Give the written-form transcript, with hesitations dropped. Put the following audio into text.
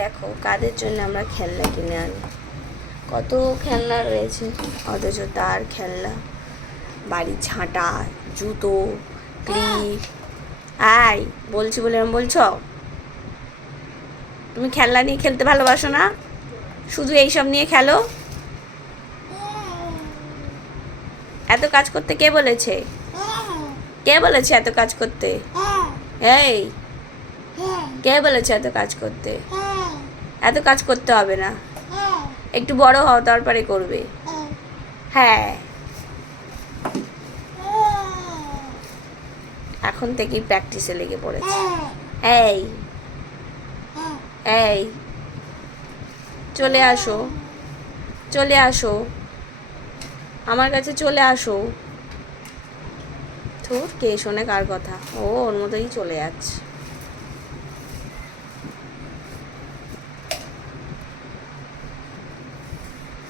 দেখো কাদের জন্য আমরা খেলনা কিনে আনি। কত খেলনা রয়েছে, অথচ তার খেলনা, বাড়ি ঝাঁটা, জুতো, ক্লিপ। আয় বলছি বলে এরকম বলছো? তুমি খেলনা নিয়ে খেলতে ভালোবাসো না? শুধু এইসব নিয়ে খেলো? এত কাজ করতে কে বলেছে? কে বলেছে এত কাজ করতে? এই কে বলেছে এত কাজ করতে? এত কাজ করতে হবে না, একটু বড় হও তারপরে করবে। হ্যাঁ, এখন থেকেই প্র্যাকটিসে লেগে পড়েছে। এই এই চলে আসো, চলে আসো আমার কাছে, চলে আসো। তোর কে শোনে কার কথা? ও ওর মতোই চলে যাচ্ছে।